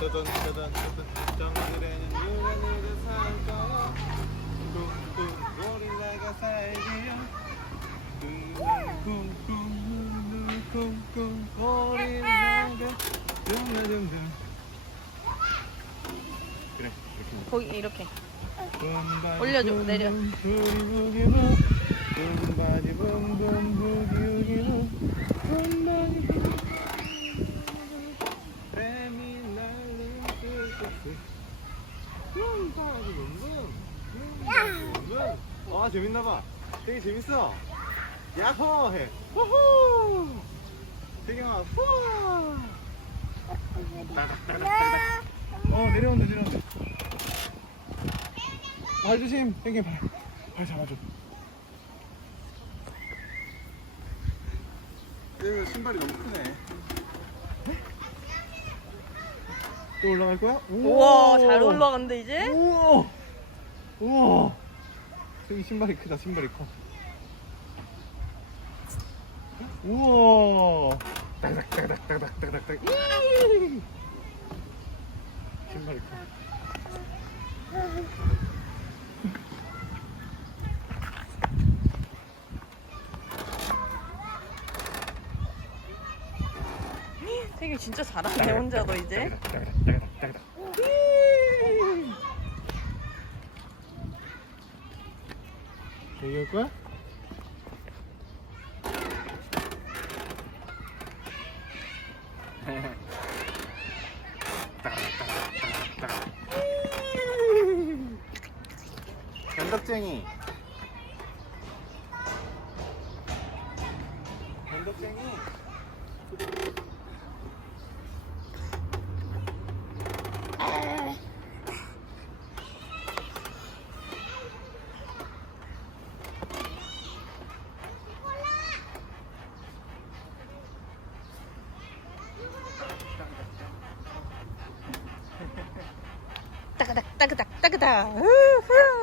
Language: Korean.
짜잔 짜잔 짜잔 정글에는 누가 누가 살 거야. 쿵쿵 우리 나가 살게요 쿵쿵 쿵쿵 우리 나가 둥둥둥 그래 이렇게. 거기 이렇게. 올려줘, 내려. 붐바디 붐붐. 붐바디 붐붐. 아 재밌나봐. 되게 재밌어. 야호! 해. 호호! 태경아 후어 내려온다 내려온다. 발 조심. 태경이 발, 발 잡아줘. 얘 신발이 너무 크네 또 올라갈 거야? 우와, 잘 올라간다, 이제? 우와. 우와. 저기 신발이 크다 신발이 커. 우와. 따닥. 이! 신발이 커 되게 진짜 잘하네, 혼자도 이제. 여기 올 거야? 변덕쟁이 변덕쟁이 따그닥, 따그닥, 따그닥. 우후.